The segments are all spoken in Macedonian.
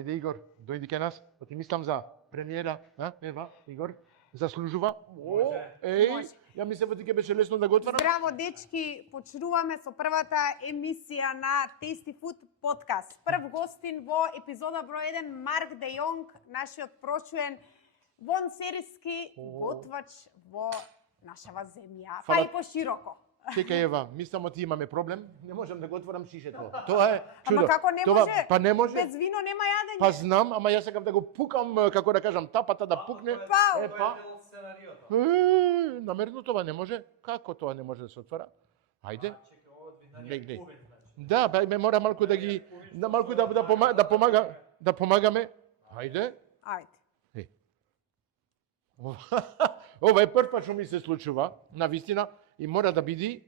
Ајде Игор, дојди кај нас, да ти мислам за премиера, ева, Игор, заслужува. Може. Ја мислев дека беше лесно да го отварам. Здраво, дечки, почнуваме со првата емисија на Tasty Food подкаст. Прв гостин во епизода број 1, Марк Де Јонг, нашиот прочуен вон сериски готвач во нашава земја, па и пошироко. Чекај Ева, мислам ти имаме проблем, не можам да го отворам шишето. Тоа е чудо. Ама како не може? Па не може. Без вино нема јадење. Па знам, ама јас сакам да го пукам, како да кажам, тапата да пукне. Па, намерно тоа не може. Како тоа не може да се отвара? Ајде. Глеј. Да, бе ме мора малку да ги малку да помагаме. Ајде. Ајде. Ова е прв пат што ми се случува, на вистина, и мора да биде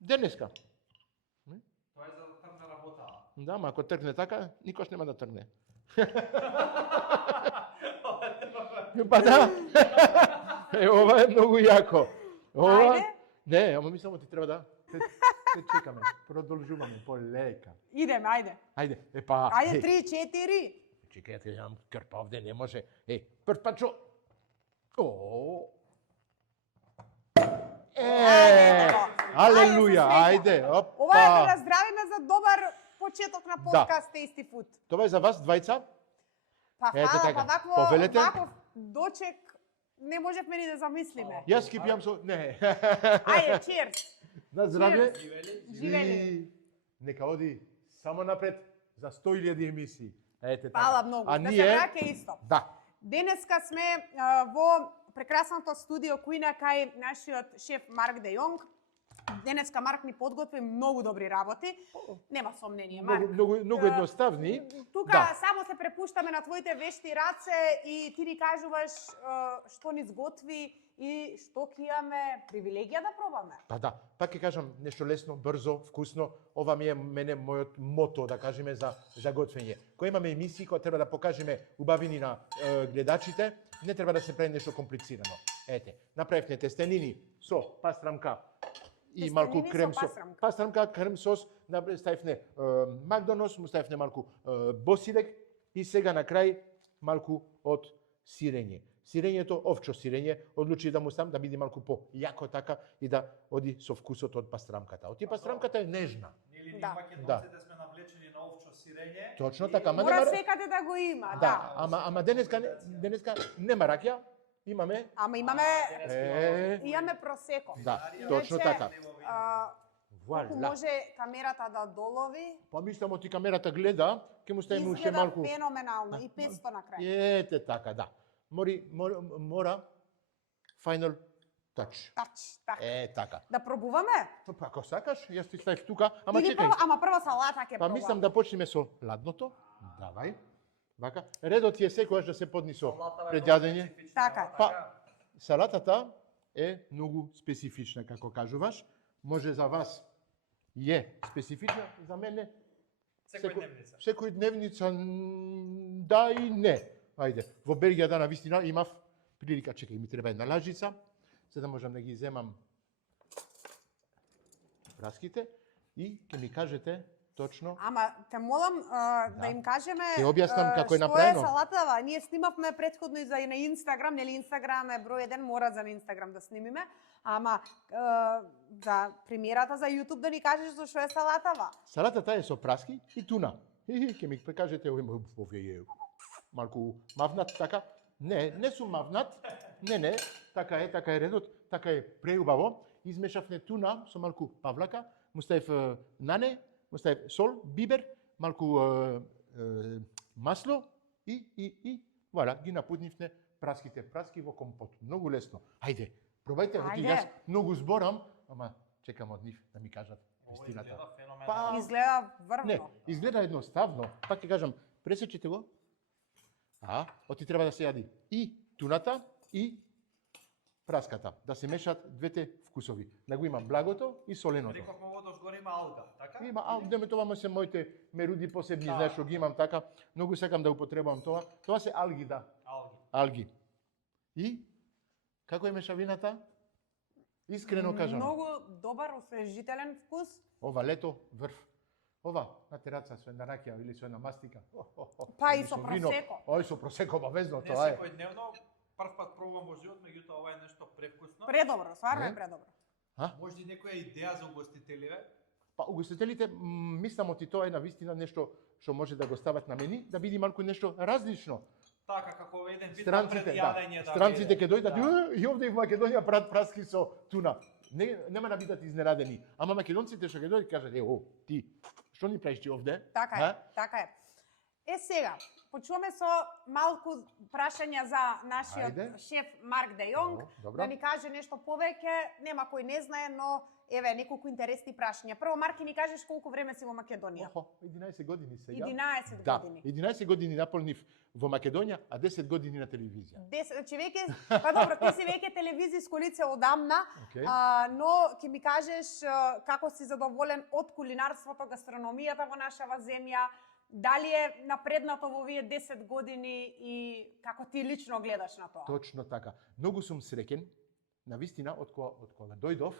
денеска. Тоа е за да тргне работа. Да, ама ако тргне така, никош нема да тргне. Па да. Ова е многу јако. Ајде. Не, ама мислам ти треба да те чекаме. Продолжуваме полека. Идеме, ајде. Ајде, епа. Ајде 3-4. Чекај, ја имам крпа овде, не може. Прв пат што... Алелуја, ајде, опа. Ова е да здравиме за добар почеток на подкаст Tasty Food. Тоа е за вас двајца? Па Ете фала, така. па Повелете? ваков дочек не можевме ни да замислиме. Јас ки пијам со... Не. Ајде, cheers. На здравје. Живели. И нека оди само напред за 100.000 емисии. Ете така. Фала многу. А Да се ние... враќа исто. Да. Денеска сме во прекрасното студио Куина кај нашиот шеф Марк Де Јонг. Денеска Марк ни подготви многу добри работи. Нема сомнение, Марк. Многу едноставни. Тука само се препуштаме на твоите вешти раце и ти ни кажуваш што ни сготви и што ќе имаме привилегија да пробаме. Па да, пак ќе кажам нешто лесно, брзо, вкусно. Ова ми е мојот мото, да кажеме, за готвење. Кога имаме емисии, кога треба да покажеме убавини на гледачите, не треба да се прави нешто комплицирано. Ете, направивме тестенини со пастрамка и малку крем сос. Пастрамка, крем сос, ставивме Макдоналдс, му ставивме малку босилек и сега на крај малку од сирење. Сирењето, овчо сирење, одлучи да му ставам да биде малку по-јако така и да оди со вкусот од пастрамката. Оти пастрамката е нежна. Нели ние македонците сме навлечени на овчо сирење. Точно така, ама Мора секаде да го има, да. Ама денеска нема раќа, имаме... Ама имаме просеко. Да, точно така. Колку може камерата да долови? Па мислам оти камерата гледа, ќе му ставиме уште малку... Изгледа феноменално и 500 на крај. Ете така, да. Мора final touch. Така. Така. Да пробуваме? Па ако сакаш, јас ти ставив тука, ама Или чекај. ама прво салата ќе Па пробуваме. мислам да почнеме со ладното. Давај. Вака. Редот ти е секогаш да се подни со предјадење. Така. Па салатата е многу специфична, како кажуваш. Може за вас е специфична, за мене секој дневница да и не. Ајде, во Белгија на вистина имав прилика, чекај, ми треба една лажица, за да можам да ги земам праските и ќе ми кажете точно. Ама те молам да им кажеме Ќе објаснам како е што направено. е салатава. Ние снимавме претходно и за на Инстаграм, нели Инстаграм е број 1, мора за на Инстаграм да снимиме. Ама за премиерата за YouTube да ни кажеш за што е салатава. Салатата е со праски и туна. Ќе ми кажете овие малку мавнат така. Не сум мавнат. Не, така е редот, така е преубаво. Измешавме туна со малку павлака, му ставив нане, му ставив сол, бибер, малку масло и вала, ги напуднивме праски во компот. Многу лесно. Ајде, пробајте, јас многу зборам, ама чекам од нив да ми кажат вистината. Изгледа врвно. Не, изгледа едноставно. Пак ќе кажам, пресечете го. Оти треба да се јади и туната и праската, да се мешат двете вкусови. Да го има благото и соленото. Рековме водош горе има алга, така? Има алга, тоа се моите меруди посебни, знаеш што ги имам така. Многу сакам да употребувам тоа. Тоа се алги, да. Алги. И како е мешавината? Искрено кажам. Многу добар, освежителен вкус. Ова лето врв. Ова на тераца со една ракија или со една мастика. Па или и со вино. просеко. Ој со просеко обавезно Не тоа е. секојдневно, прв пат пробувам во живот, меѓутоа ова е нешто превкусно. Предобро, стварно Не? е предобро. Може и некоја идеја за угостителиве? Па угостителите мислам оти тоа е навистина нешто што може да го стават на мени, да биде малку нешто различно. Така, како еден вид на Странците, предјадење. странците ќе дојдат Да. и овде в Македонија прават праски со туна. Нема да бидат изненадени. Ама македонците што ќе дојдат кажат, ти, што ни правиш ти овде? Така е, така е. Сега, почуваме со малку прашања за нашиот Ајде. шеф Марк Де Јонг, Добро. да ни каже нешто повеќе, нема кој не знае, но еве неколку интересни прашања. Прво, Марк, ни кажеш колку време си во Македонија? 11 години сега. 11 Да, години. 11 години наполнив во Македонија, а 10 години на телевизија. Значи веќе, па добро, ти си веќе телевизиско лице одамна, Океј. но ќе ми кажеш како си задоволен од кулинарството, гастрономијата во нашава земја, дали е напреднато во овие 10 години и како ти лично гледаш на тоа? Точно така. Многу сум среќен, навистина, од кога дојдов,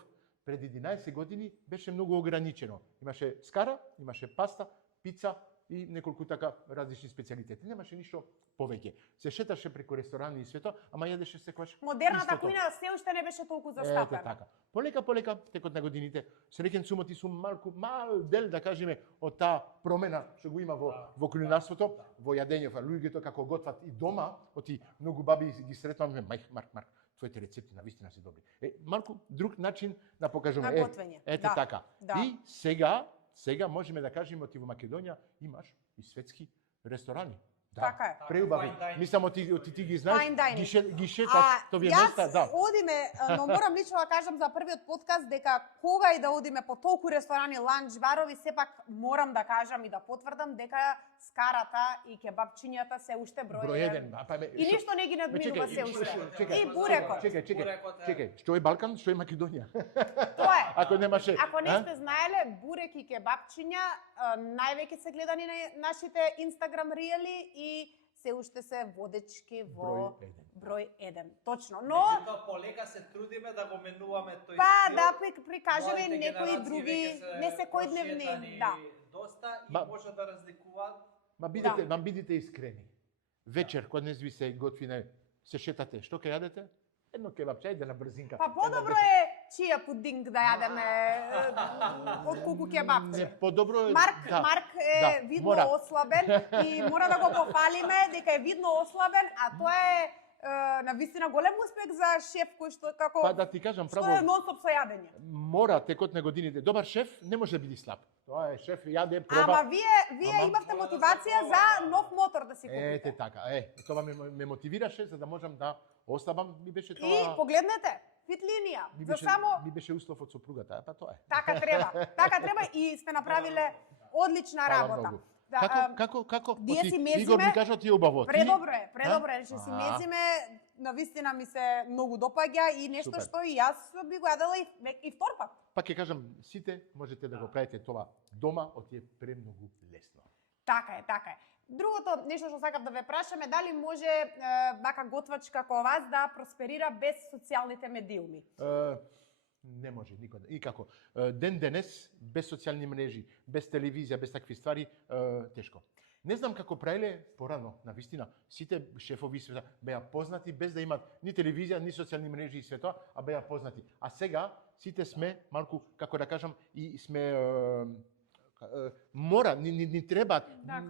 пред 11 години беше многу ограничено. Имаше скара, имаше паста, пица и неколку така различни специјалитети. Немаше ништо повеќе. Се шеташе преку ресторани и све тоа, ама јадеше секогаш Модерната истото. кујна се уште не беше толку Ете застапена. така. Полека, текот на годините, среќен сум оти сум мал дел, да кажеме, од таа промена што го има во кулинарството, во јадењето, луѓето како готват и дома, оти многу баби ги сретнам, Марк, твоите рецепти навистина се добри. Малку друг начин да покажуваме. На готвење. Ете Да, така. да. И сега можеме да кажеме оти во Македонија имаш и светски ресторани. Да, Така е. преубави. Fine dining. Мислам оти ти ги знаеш, Fine dining. ги шеташ товие места, да. одиме, но морам лично да кажам за првиот подкаст дека кога и да одиме по толку ресторани, ланч, барови, сепак морам да кажам и да потврдам дека скарата и кебапчињата се уште број еден. И ништо не ги надминува се уште. И бурекот. Чекај, што е Балкан, што е Македонија? Тоа е. Ако немаше, Ако не сте знаеле, бурек и кебапчиња највеќе се гледани на нашите Инстаграм риели и се уште се водечки во број 1. Точно. Но Меѓутоа, полека се трудиме да го менуваме тој па стил. да прикажеме Младите некои генерации други веќе се не секојдневни, прошетани да. доста и Ма- може да разликуваат. Ма бидете искрени. Вечер, кога не ви се готвине, се шетате, што ќе јадете? Едно кебапче, ајде на брзинка. Па подобро е чија пудинг да јадеме отколку кебап. Не, подобро е. Марк е Да, видно мора. ослабен и мора да го пофалиме дека е видно ослабен, а тоа е навистина голем успех за шеф кој што како Па да ти кажам што е право, нонстоп со јадење. мора текот на годините. Добар шеф не може да биде слаб. Тоа е шеф, јаде, проба. Ама вие Ама- имавте мотивација за нов мотор да си купите. Ете така, тоа ме мотивираше за да можам да ослабам, ми беше И тоа. погледнете, фит линија. Ми За беше, само ми беше услов од сопругата, па тоа е. така треба и сте направиле одлична Фала работа. многу. Да, Како? ние си мезиме- Игор ми кажа ти е убаво. предобро е, што си А. мезиме, навистина ми се многу допаѓа и нешто Супер. што и јас би го јадела и втор пат. Па ќе кажам, сите можете да го правите тоа дома, оти е премногу лесно. Така е. Другото нешто што сакам да ве прашаме, дали може вака готвач како вас да просперира без социјалните медиуми? Не може никоде. И како? Ден денес, без социјални мрежи, без телевизија, без такви ствари, тешко. Не знам како правиле порано, на вистина, сите шефови света беа познати без да имат ни телевизија, ни социјални мрежи и свето, а беа познати. А сега сите сме малку, како да кажам, и сме мора, ни треба, Так.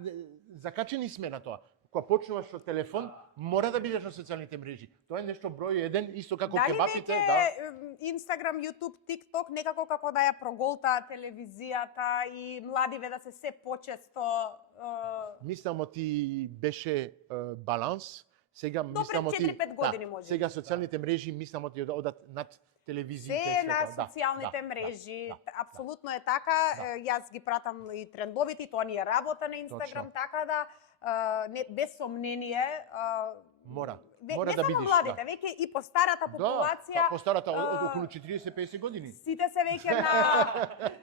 закачени сме на тоа. Кога почнуваш со телефон, мора да бидеш на социјалните мрежи. Тоа е нешто број еден, исто како Дали кебапите, веќе да. Инстаграм, Јутуб, ТикТок некако како да ја проголта телевизијата и младиве да се почесто Мислам оти беше баланс. Сега До мислам пред оти 4-5 години може. Сега социјалните мрежи мислам оти одат над телевизиите. се на сето, да, социјалните да, мрежи. да, Апсолутно е така. Да. Јас ги пратам и трендовите, и тоа ни е работа на Инстаграм, Точно. така да не без сомнение Мора не да само бидеш. младите, веќе и по старата популација. Да, по старата од а, околу 40-50 години. Сите се веќе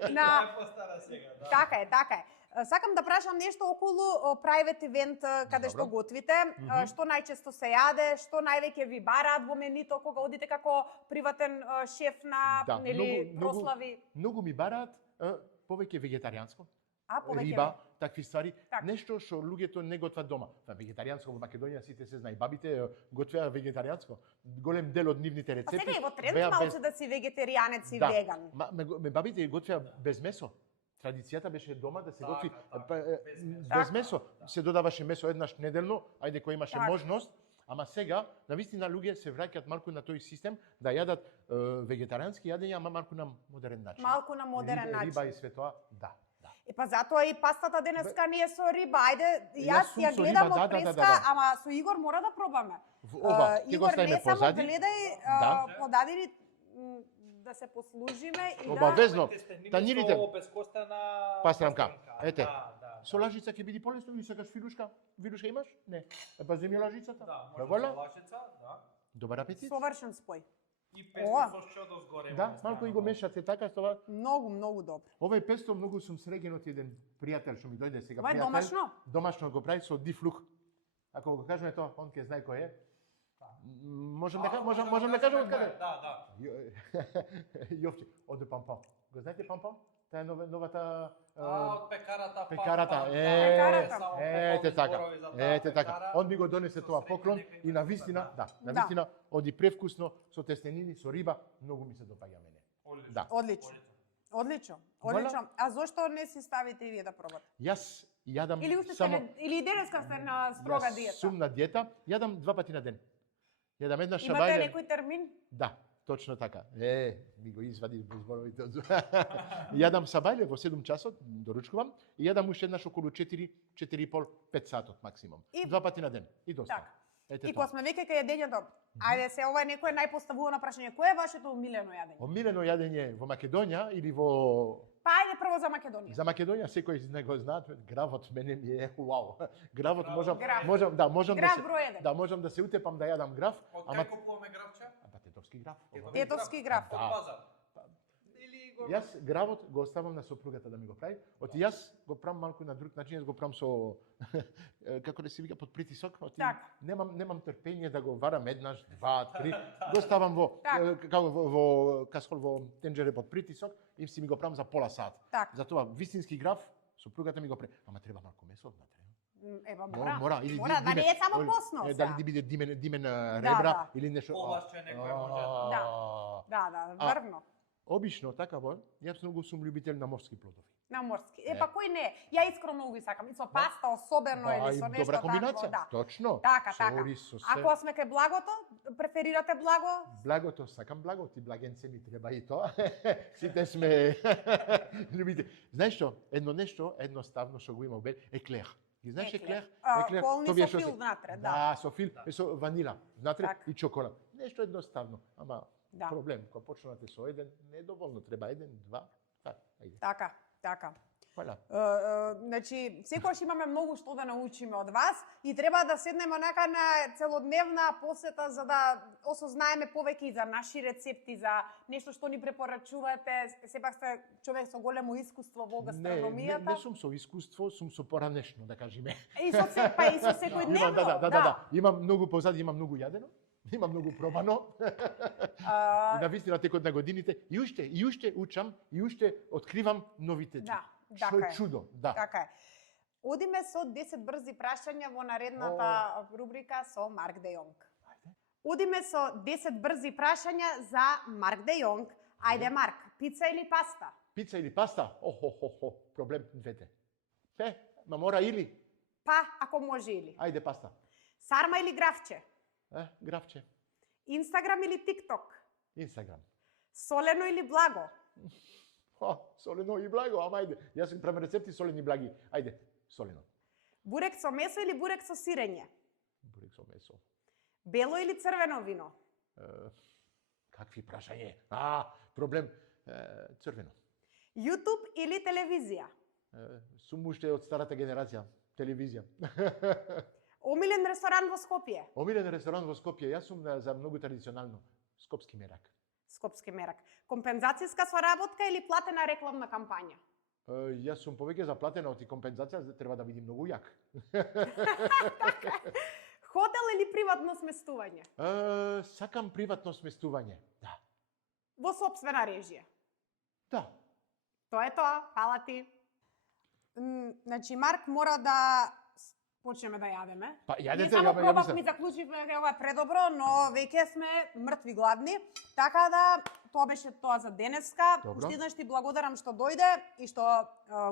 на Тоа е постара сега, да. Така е. Сакам да прашам нешто околу private event каде што Добро. готвите, што најчесто се јаде, што највеќе ви бараат во менито кога одите како приватен шеф на Да, нели многу- прослави. Многу ми бараат повеќе вегетаријанско. повеќе риба, такви ствари, Так. нешто што луѓето не готват дома. Вегетаријанско во Македонија сите се знае, бабите готвеа вегетаријанско. Голем дел од нивните Па рецепти. сега е во тренд беа малце да си вегетаријанец и Да. веган. Ме бабите готвеа без месо. Традицијата беше дома да се Така, готви така, без месо. без месо. Се додаваше месо еднаш неделно, ајде кој имаше Така. можност. Ама сега, навистина луѓе се враќаат малку на тој систем да јадат вегетаријански јадења, ама малку на модерен начин. Малку на модерен начин. Риба и све тоа, да. И па затоа и пастата денеска не е со риба. Ајде, Јас јас сум ја со гледам риба, од да, да, преска, да. ама со Игор мора да пробаме. Ова, ќе го Игор, ставиме не само позади. гледај, Да. подади да се послужиме и да... Обавезно. Тестенини Танирите. со бескостена Пастрамка. Ете. Да. Со лажица ќе биде полесно или сакаш филушка? Вилушка имаш? Не. Па земи лажицата. Да, Бе, може вола? со лашица, да. Добар апетит. Совршен спој. И Ова. песто сосче одозгоре. Да, малку и го мешате така тоа. Многу, многу добро. Овој песто многу сум среќен од еден пријател што ми дојде сега. Ова е пријател. домашно? Домашно го прави со дифлух. Ако го кажеме тоа, он ќе знае кој е. Можам да можам да кажам од каде? Да, да. Јовче, од Пампон. Го знаете Пампон? Таа е новата Од пекарата. пекарата. Пекарата. Ете така. Ете така. Он ми го донесе тоа поклон и на вистина, да, на Да. вистина оди превкусно со тестенини, со риба, многу ми се допаѓа мене. Да. Одлично. Одлично. Одлично. А зошто не си ставите и вие да пробате? Јас јадам Или уште само сте или и денеска сте на строга Јас диета? сум на диета, јадам 2 пати на ден. Јадам една Имате шабајле. некој термин? Да, точно така. Ми го извади зборовите од Јадам сабајле во 7 часот, доручкувам, и јадам уште еднаш околу 4,5 сатот максимум. И- 2 пати на ден. И доста. Така. Ете И тоа. кога сме веќе кај јадењето, ајде се ова е некое најпоставувано прашање. Кое е вашето омилено јадење? Омилено јадење во Македонија или во Па ајде прво за Македонија. За Македонија секој не го знаат, гравот мене ми е вау. Гравот можам Грав. можам да можам да Грав се број еден. да можам да се утепам да јадам грав, Од ама кај купуваме гравче? тетовски грав. Тетовски грав. Од Да. пазар. Или го Јас гравот го оставам на сопругата да ми го прави. Оти јас го правам малку на друг начин, јас го правам со како да се вика под притисок, оти Така. немам трпение да го варам еднаш, два, три. Го ставам во Така. како во касхол во тенџере под притисок и си ми го правам за пола сат. Така. Затоа вистински грав сопругата ми го прави. Ама треба малку месо внатре. Ева мора. Мора, или Мора, да не е само посно. Дали сега. да биде димен ребра да. или нешто. Полашче некој може. Да, А, врвно. Обично така во, јас многу сум љубител на морски плодови. На морски. Па кој не? Ја искрено многу ги сакам. И со паста особено или со нешто добра комбинација. такво, да. Точно. Така, Со така. ориз, со се. Ако сме кај благото, преферирате благо? Благото, сакам благо, ти благенце ми треба и тоа. Сите сме љубите. Знаеш што? Едно нешто едноставно што го има бел еклер. Ги знаеш еклер? Полни тоа вие со што фил се- внатре, да. Да, со фил, и со ванила внатре Така. и чоколад. Нешто едноставно, ама Да. проблем. Кога почнувате со еден, не е доволно, треба еден, два. Така, ајде. Така, така. Фала. Значи, секогаш имаме многу што да научиме од вас и треба да седнеме онака на целодневна посета за да осознаеме повеќе и за наши рецепти, за нешто што ни препорачувате. Сепак сте човек со големо искуство во гастрономијата. Не сум со искуство, сум со поранешно, да кажеме. И со се, па и со секојдневно. Имам, да. Имам многу позади, имам многу јадено. Имам многу пробано. И на вистина текот на годините и уште учам и уште откривам новитети. Да, Што така е е. чудо, да. Така е. Одиме со 10 брзи прашања во наредната рубрика со Марк Де Јонг. Одиме со 10 брзи прашања за Марк Де Јонг. Ајде Марк, пица или паста? Пица или паста? Проблем двете. Ма мора или? Па, ако може или. Ајде паста. Сарма или графче? Графче. Инстаграм или ТикТок? Инстаграм. Солено или благо? Солено и благо, ама ајде. Јас им правам рецепти солени и благи. Ајде, солено. Бурек со месо или бурек со сирење? Бурек со месо. Бело или црвено вино? Какви прашање? Проблем. Црвено. YouTube или телевизија? Сум уште од старата генерација. Телевизија. Омилен ресторан во Скопје? Омилен ресторан во Скопје. Јас сум за многу традиционално. Скопски мерак. Скопски мерак. Компензацијска соработка или платена рекламна кампања? Јас сум повеќе заплатена од и компензација, треба да видим многу јак. Хотел или приватно сместување? Сакам приватно сместување. Да. Во сопствена режија. Да. Тоа е тоа. Фала ти. Значи, Марк мора да почнеме да јадеме. Па Ние јадете, само ама ја пробавме и мислам. заклучивме дека ова е предобро, но веќе сме мртви гладни. Така да, тоа беше тоа за денеска. Добро. Уште еднаш ти благодарам што дојде и што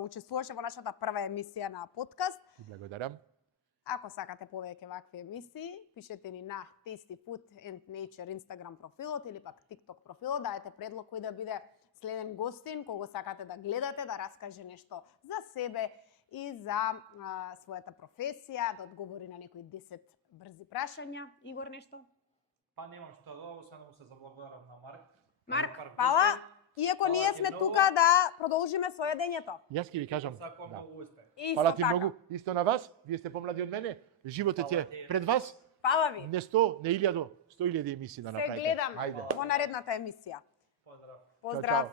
учествуваше во нашата прва емисија на подкаст. Благодарам. Ако сакате повеќе вакви емисии, пишете ни на Tasty Food and Nature Instagram профилот или пак TikTok профилот, дајте предлог кој да биде следен гостин, кого сакате да гледате, да раскаже нешто за себе и за својата професија, да одговори на некои 10 брзи прашања. Игор, нешто? Па немам што да, освен да му се заблагодарам на Марк. Марк, фала. Иако ние ти сме многу. тука да продолжиме со едењето. Јас ќе ви кажам. Сакам Да. многу успех. Исто Фала ти така. многу, исто на вас. Вие сте помлади од мене. Животот Фала е ти. пред вас. Фала ви. Не 100, не 1000, 100.000 емисии да Се направите. гледам Ајде. во наредната емисија. Поздрав. Поздрав. Чао, чао.